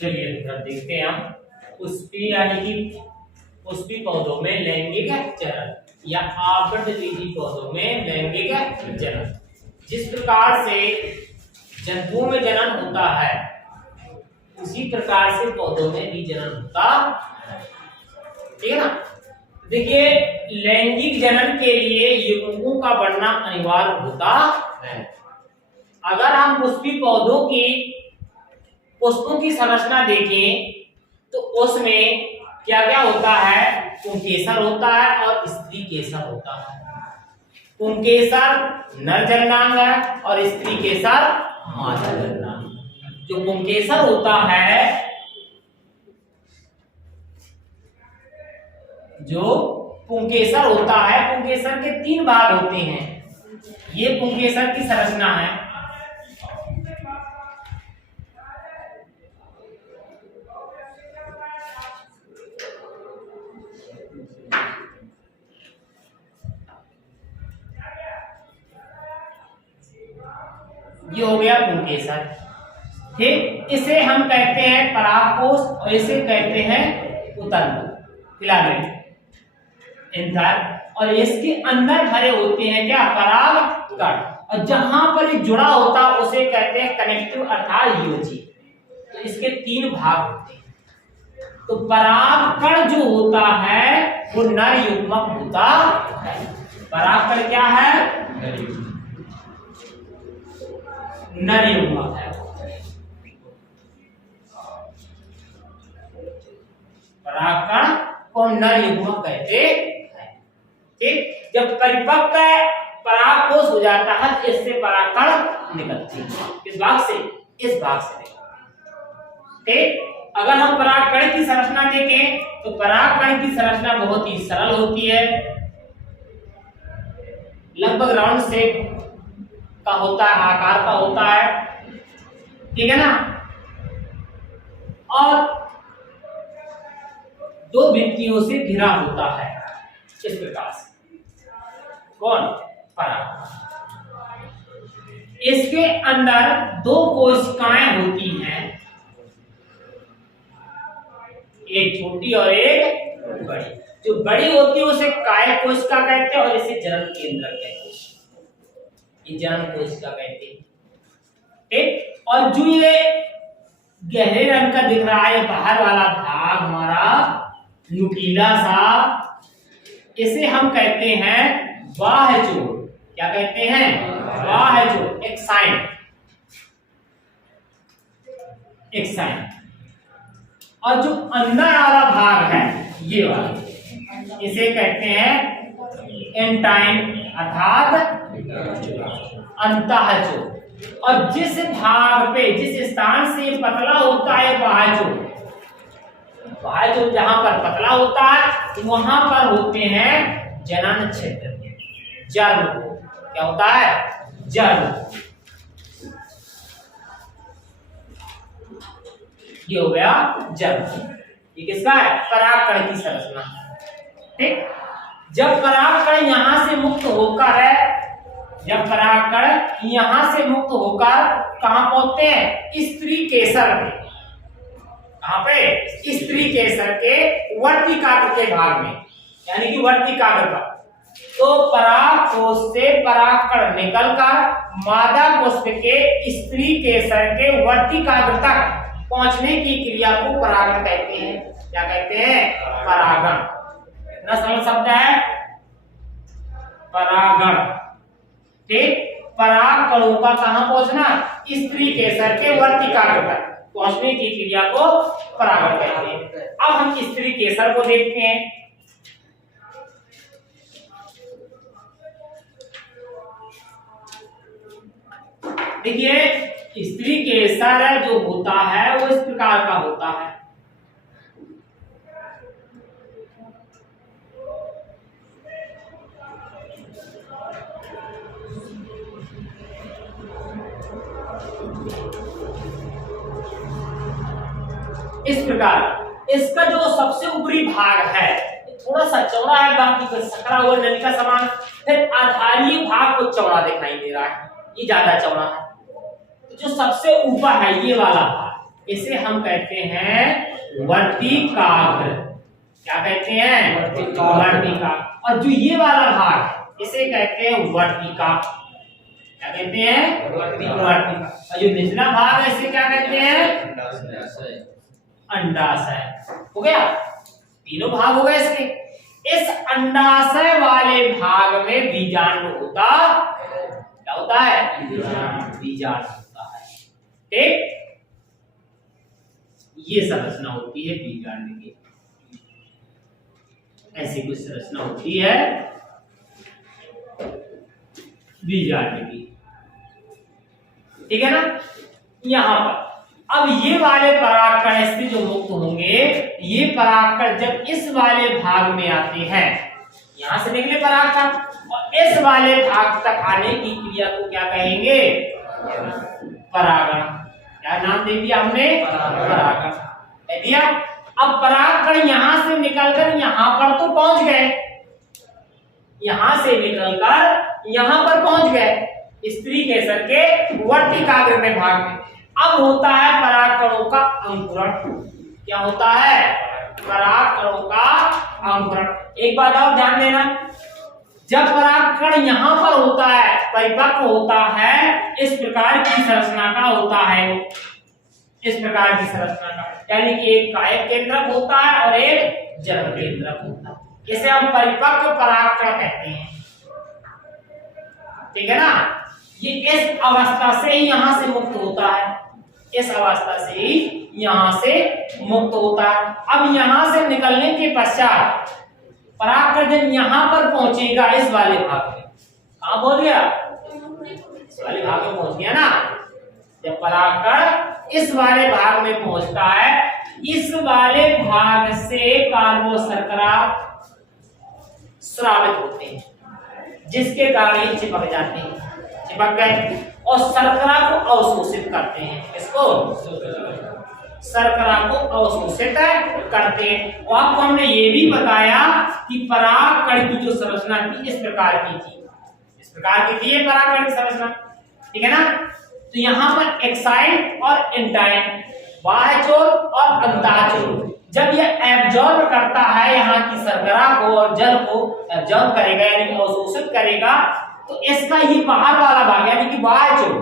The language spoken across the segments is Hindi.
चलिए अब देखते हैं हम पुष्पी यानी कि पुष्पी पौधों में लैंगिक चरण या आवृतबीजी पौधों में लैंगिक चरण। जिस प्रकार से जंतुओं में जनन होता है उसी प्रकार से पौधों में भी जनन होता है, ठीक है ना। देखिए लैंगिक जनन के लिए युग्मकों का बढ़ना अनिवार्य होता है। अगर हम पुष्पी पौधों की पुष्पों की संरचना देखें तो उसमें क्या क्या होता है, पुंकेसर होता है और स्त्री केसर होता है। पुंकेसर नर जननांग है और स्त्री केसर मादा जननांग। जो पुंकेसर होता है, जो पुंकेसर होता है, पुंकेसर के 3 भाग होते हैं। ये पुंकेसर की संरचना है। ये हो गया पुंकेसर, ठीक। इसे हम कहते हैं परागकोश और इसे कहते हैं उतंत्र, फिलामेंट, एंथर। और इसके अंदर भरे होते हैं क्या, परागकण। और जहां पर ये जुड़ा होता है उसे कहते हैं कनेक्टिव अर्थात योजी। तो इसके 3 भाग होते हैं। तो परागकण जो होता है वो नर युग्मक होता है। परागकण क्या है, नर युग्मक है। परागकण को नर युग्मक कहते हैं, ठीक। जब परिपक्व परागकोश हो जाता है तो इससे परागकण निकलते हैं। किस भाग से, इस भाग से निकलते, ठीक। अगर हम परागकण की संरचना देखें तो परागकण की संरचना बहुत ही सरल होती है, लगभग राउंड शेप का होता है, आकार का होता है, ठीक है ना। और 2 भित्तियों से घिरा होता है इस प्रकार से। कौन, पराग। इसके अंदर 2 कोशिकाएं होती हैं, एक छोटी और एक बड़ी। जो बड़ी होती है उसे काय कोशिका कहते हैं और इसे जनन केंद्र कहते हैं। ये जनन कोशिका कहते हैं, ठीक। और जो ये गहरे रंग का दिख रहा है बाहर वाला भाग हमारा नुकीला सा, इसे हम कहते हैं बाह्य चोर। क्या कहते हैं, बाह्य चोर, एक्साइन, एक्साइन। और जो अंदर वाला भाग है ये वाला, इसे कहते हैं एंटाइन अर्थात अंतःचोर। और जिस भाग पे, जिस स्थान से पतला होता है बाह्य चोर, बाह्य चोर जहां पर पतला होता है वहां पर होते हैं जनन क्षेत्र, जर्म। क्या होता है, जर्म। ये हो गया जर्म। ये किसका है, परागकण की संरचना, ठीक। जब परागकण यहां से मुक्त होकर है, जब परागकण यहां से मुक्त होकर कहां पहुंचते हैं, स्त्री केसर में। कहां पे, स्त्री केसर के वर्तिकाग्र के भाग में, यानी कि वर्तिकाग्र पर। तो परागकोश से परागकण निकलकर मादा पुष्प के स्त्री केसर के वर्तिकाग्र तक पहुंचने की क्रिया को परागण कहते हैं। क्या कहते हैं, परागण। कितना सरल शब्द है, परागण, ठीक। परागकणों का कहां पहुंचना, स्त्री केसर के वर्तिकाग्र तक पहुंचने की क्रिया को परागण कहते हैं। अब हम स्त्री केसर को देखते हैं। देखिए स्त्री केसर जो होता है वो इस प्रकार का होता है। इस प्रकार इसका जो सबसे ऊपरी भाग है थोड़ा सा चौड़ा है, बाकी सकरा हुआ नली का समान। फिर आधारीय भाग को चौड़ा दिखाई दे रहा है, ये ज्यादा चौड़ा है। तो जो सबसे ऊपर है ये वाला भाग, इसे हम कहते हैं वर्तिकाग्र। क्या कहते हैं? वर्तिका। और जो ये वाला भाग इसे कहते हैं वर्तिका। क्या कहते हैं? वर्तिका। और जो निचला भाग है इसे क्या कहते हैं? अंडाशय। हो गया, तीनों भाग हो गए इसके। इस अंडाशय वाले भाग में बीजांड होता, क्या होता है? बीजांड होता है। ठीक, ये संरचना होती है बीजांड की। ऐसी कुछ संरचना होती है बीजांड की। ठीक है ना? यहां पर अब ये वाले परागकण इससे जो मुक्त होंगे, ये परागकण जब इस वाले भाग में आते हैं, यहां से निकले परागकण और इस वाले भाग तक आने की क्रिया को क्या कहेंगे? परागण। क्या नाम दे दिया हमने? परागण दे दिया। अब परागकण यहां से निकलकर यहां पर तो पहुंच गए, यहां से निकलकर यहां पर पहुंच गए स्त्री केसर के वर्तिकाग्र में भाग में। अब होता है परागकणों का अंकुरण। क्या होता है? परागकणों का अंकुरण। एक बात और ध्यान देना, जब परागकण यहां पर होता है, परिपक्व होता है, इस प्रकार की संरचना का होता है, इस प्रकार की संरचना का, यानी कि एक कायक केंद्रक होता है और एक जन केंद्रक होता है। इसे हम परिपक्व परागकण कहते हैं। ठीक है ना? ये इस अवस्था से ही यहां से मुक्त होता है, इस अवस्था से ही यहां से मुक्त होता है। अब यहां से निकलने के पश्चात परागकण जब यहां पर पहुंचेगा, इस वाले भाग में, कहां पहुंच गया? इस वाले भाग में पहुंच गया ना। जब परागकण इस वाले भाग में पहुंचता है, इस वाले भाग से कार्बोशर्करा स्रावित होते हैं, जिसके कारण ये चिपक जाते हैं, चिपक गए और शर्करा को अवशोषित करते हैं। इसको शर्करा को अवशोषित करते हैं। और आपको हमने ये भी बताया कि परागकण की जो संरचना थी इस प्रकार की थी, इस प्रकार की थी ये परागकण की संरचना। ठीक है ना? तो यहाँ पर एक्साइड और इंटाइन, बाह्यचोल और अंतःचोल, जब ये एब्जॉर्ब करता है यहाँ की शर्करा को और जल को एब्जॉर्ब करेगा, यानी कि अवशोषित करेगा, तो इसका ये बाहर वाला भाग यानी कि बाह्यचोल,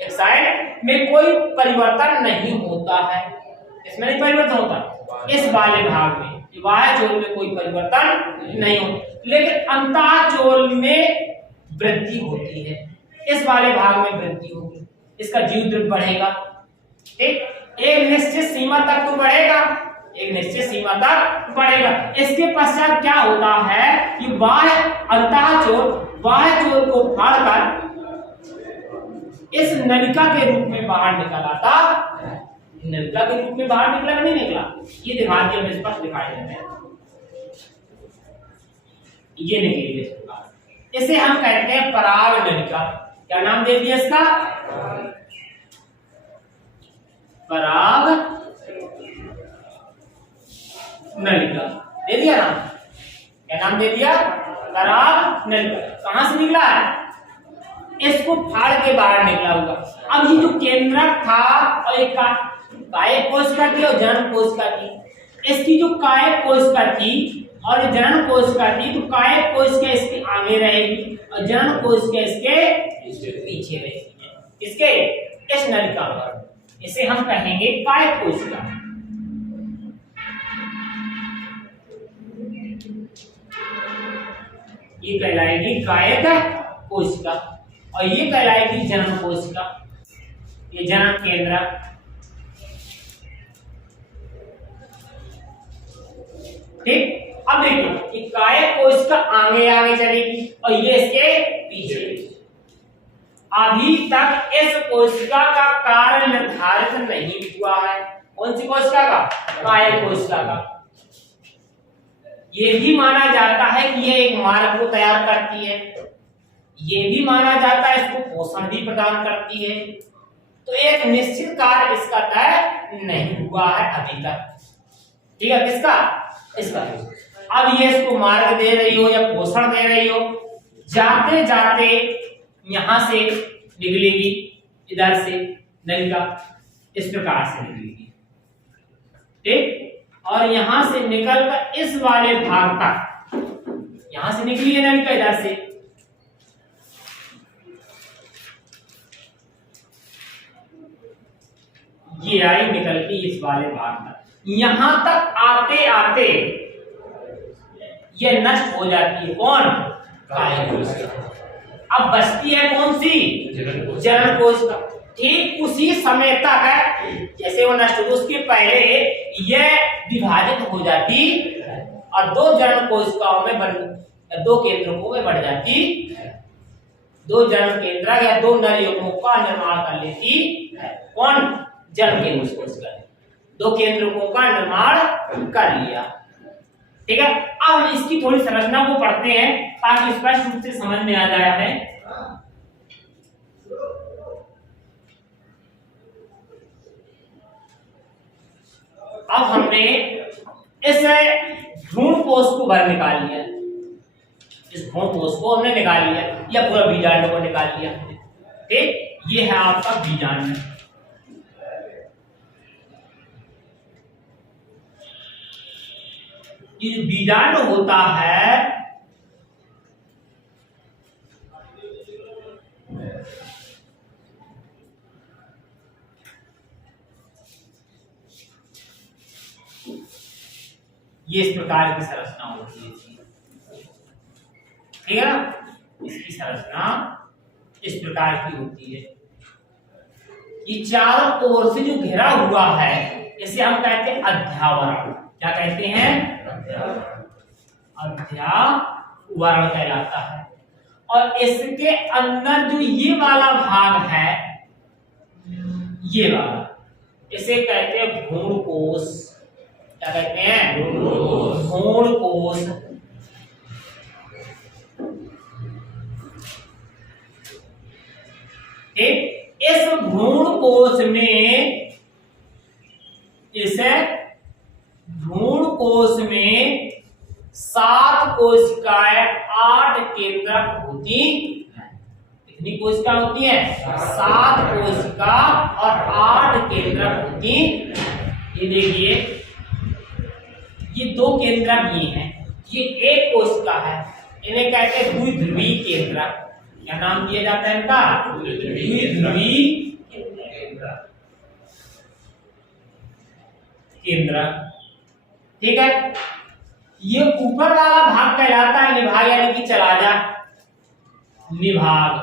एक्साइड में कोई परिवर्तन नहीं होता है, इसमें नहीं परिवर्तन होता। इस वाले भाग में बाह्यचोल में कोई परिवर्तन नहीं होता, लेकिन अंतःचोल में वृद्धि होती है। इस वाले भाग में वृद्धि होगी, इसका जीव द्रव्य बढ़ेगा। ठीक, एक निश्चित सीमा तक तो बढ़ेगा, एक निश्चित सीमा तक बढ़ेगा। इसके पश्चात क्या होता है कि बाह्य अंतःचोल बाह्यचोल को फाड़कर इस नलिका के रूप में बाहर निकल आता। नलिका के रूप में बाहर निकला नहीं निकला, ये दिखा दिया, स्पष्ट दिखाई देता है, ये निकली इस प्रकार। इसे हम कहते हैं पराग नलिका। क्या नाम दे दिया इसका? पराग नलिका दे दिया नाम। क्या नाम दे दिया? पराग नलिका। कहां से निकला है? इसको फाड़ के बाहर निकला होगा। अब ये जो केंद्रक था और एक कायक कोशिका थी और जनन कोशिका थी, इसकी जो कायक कोशिका थी और जनन कोशिका थी, तो कायक कोशिका इसके आगे रहेगी और जनन कोशिका इसके पीछे रहेगी। इसके इस नलिका पर इसे हम कहेंगे कायक कोशिका। ये कहलाएगी कायक कोशिका और ये कहलाएगी जनन कोशिका, ये जनन केंद्र। ठीक, अब देखो ये कायक कोशिका आगे आगे चलेगी और ये इसके पीछे। अभी तक इस कोशिका का कार्य निर्धारित नहीं हुआ है। कौन सी कोशिका का? कायक कोशिका का। ये भी माना जाता है कि ये एक मार्ग को तैयार करती है, ये भी माना जाता है इसको पोषण भी प्रदान करती है। तो एक निश्चित कार्य इसका तय नहीं हुआ है अभी तक। ठीक है, किसका? इसका। अब ये इसको मार्ग दे रही हो या पोषण दे रही हो, जाते जाते यहां से निकलेगी, इधर से नलिका, इस प्रकार से निकलेगी, ठीक। और यहां से निकलकर इस वाले भाग तक, यहां से निकली है नलिका इधर से, ये आई निकल के इस वाले भाग तक, यहां तक आते आते ये नष्ट हो जाती है। कौन? काय कोशिका। अब बचती है कौन सी? जनन कोशिका। ठीक उसी समय तक है जैसे वो नष्ट हो, उसके पहले यह विभाजित हो जाती और दो जनन कोशिकाओं में दो केंद्रकों में बढ़ जाती, दो जनन केंद्र या दो नर युग्मों का निर्माण कर लेती है। कौन? जनन केंद्र कोशिका। दो केंद्रकों का निर्माण कर लिया, ठीक है। अब हम इसकी थोड़ी संरचना को पढ़ते हैं ताकि स्पष्ट रूप से समझ में आ जाए हमें। अब हमने इस भ्रूण कोश को बाहर निकाल लिया, इस भ्रूण कोश को हमने निकाल लिया या पूरा बीजांड को निकाल लिया, ठीक। ये है आपका बीजांड। ये बीजांड होता है ये इस प्रकार की संरचना होती है, ठीक है ना। इसकी संरचना इस प्रकार की होती है। ये चारों ओर से जो घिरा हुआ है इसे हम कहते हैं अध्यावरण। क्या कहते हैं? अध्यावरण कहलाता है। और इसके अंदर जो ये वाला भाग है, ये वाला, इसे कहते हैं भ्रूण कोश। क्या कहते हैं? भ्रूण कोश। ठीक, इस भ्रूण कोश में, इस भ्रूण कोश में 7 कोशिकाएं 8 केंद्रक होती हैं। कितनी कोशिका होती है? 7 कोशिका और 8 केंद्रक होती। ये देखिए, ये 2 केंद्रक ये हैं, ये एक कोशिका है, इन्हें कहते हैं द्विध्रुवी केंद्रक। क्या नाम दिया जाता है इनका? द्विध्रुवी केंद्रक, ठीक है। ये ऊपर वाला भाग कहलाता है निभाग, यानी कि चला जा निभाग।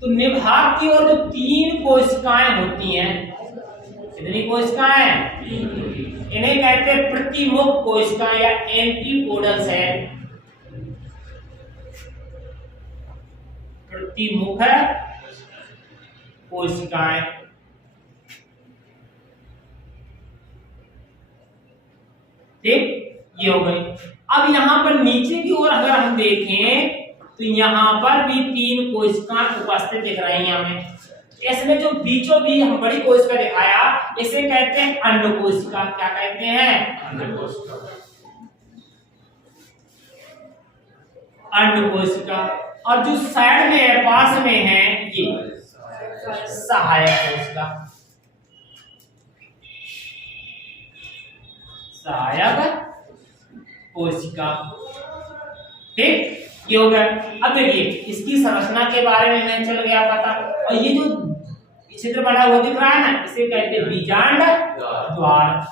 तो निभाग की ओर जो 3 कोशिकाएं होती हैं, कितनी कोशिकाएं? इन्हें कहते हैं प्रतिमुख कोशिकाएं या एंटीपोडल सेल। प्रतिमुख कोशिकाएं, ठीक, ये हो गई। अब यहां पर नीचे की ओर अगर हम देखें तो यहां पर भी 3 कोशिकाएं उपस्थित दिख रही हैं हमें। इसमें जो बीचों बीच हम बड़ी कोशिका दिखाया, इसे कहते हैं अंड कोशिका। क्या कहते हैं? अंड कोशिका। अंड कोशिका। और जो साइड में है, पास में है, ये सहायक कोशिका। सहायक कोशिका, ठीक, ये हो गया। अब देखिए, इसकी संरचना के बारे में हमें चल गया पता। और ये जो चित्र बना हुआ दिख रहा है ना, इसे कहते हैं बीजांड द्वार।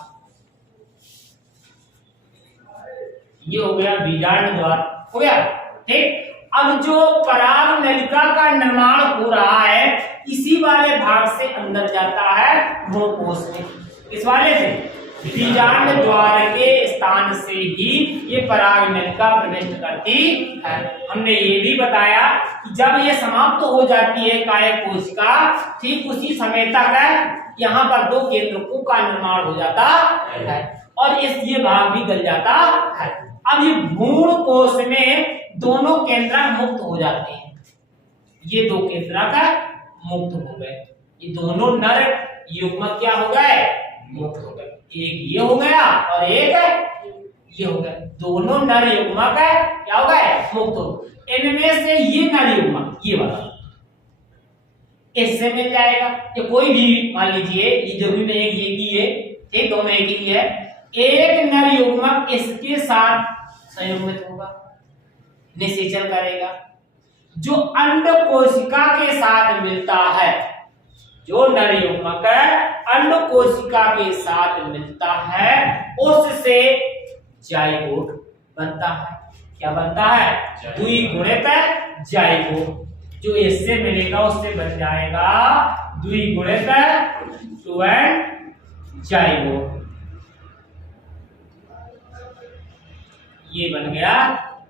ये हो गया बीजांड द्वार, हो गया, ठीक। अब जो पराग नलिका का निर्माण हो रहा है, इसी वाले भाग से अंदर जाता है भ्रूण कोश में। इस वाले से, बीजांड द्वार के स्थान से ही ये पराग नलिका प्रवेश करती है। हमने ये भी बताया कि जब ये समाप्त हो जाती है काय कोशिका, ठीक उसी समय तक यहाँ पर 2 केंद्रकों का निर्माण हो जाता है और ये भाग भी गल जाता है। अब ये भ्रूण कोश में दोनों केंद्रक मुक्त हो जाते हैं। ये 2 केंद्रक मुक्त हो गए, ये दोनों नर युग्मक क्या हो गए? मुक्त हो गए। एक ये हो गया और एक ये हो गया, दोनों नर युग्मक क्या हो गए? मुक्त हो। इनमें से ये नर युग्मक, ये वाला, इससे मिल जाएगा। या कोई भी मान लीजिए, ये जरूरी नहीं है कि एक ही है, एक दोनों एक ही है, एक नर युग्मक इसके साथ संयुग्मित होगा, निषेचन करेगा। जो अंड कोशिका के साथ मिलता है, जो नर युग्मक अंड कोशिका के साथ मिलता है, उससे जाइगोट बनता है। क्या बनता है? द्विगुणित जाइगोट। जो इससे मिलेगा उससे बन जाएगा द्विगुणित टू एंड जाइगोट। ये बन गया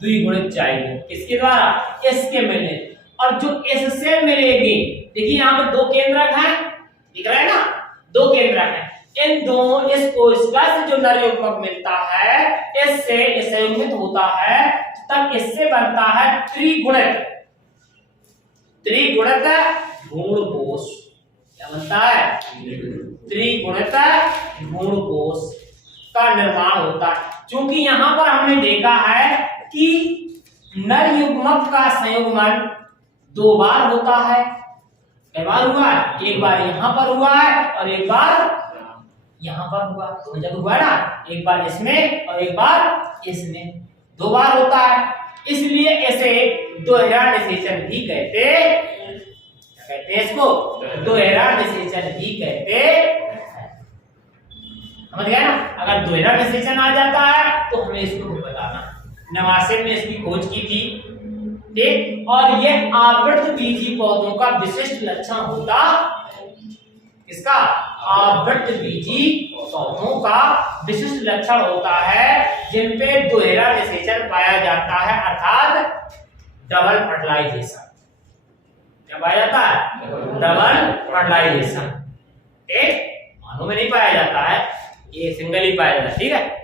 द्विगुणित जाइगोट। किसके द्वारा? इसके मिलने। और जो इससे मिलेगी, देखिए यहाँ पर दो केंद्रक हैं, दिख रहा है ना, दो केंद्रक हैं। इन दोनों, इस कोशिका से जो नर युग्मक मिलता है, इससे संयुग्मित होता है, तब इससे बनता है त्रिगुणित भ्रूण कोश। क्या बनता है? त्रिगुणित भ्रूण कोश का निर्माण होता है। क्योंकि यहां पर हमने देखा है कि नर युग्मक का संयुग्मन दो बार होता है। कई बार हुआ है? एक बार यहां पर हुआ है और एक बार यहां पर हुआ। दो जगह हुआ ना, एक बार इसमें और एक बार इसमें, दो बार होता है। इसलिए इसे दोहरा निषेचन भी कहते हैं। इसको दोहरा निषेचन भी कहते हैं। समझ गए ना? अगर दोहरा निषेचन आ जाता है तो हमें इसको बताना। नवासेब ने इसकी खोज की थी, ठीक। और यह आवृत बीजी पौधों का विशिष्ट लक्षण होता, इसका आवृत बीजी पौधों का विशिष्ट लक्षण होता है, जिनपे दोहरा निषेचन पाया जाता है, अर्थात डबल फर्टिलाइजेशन। क्या पाया जाता है? Double fertilisation. ठीक, मानों में नहीं पाया जाता है, ये सिंगल ही पाया जाता है। ठीक है।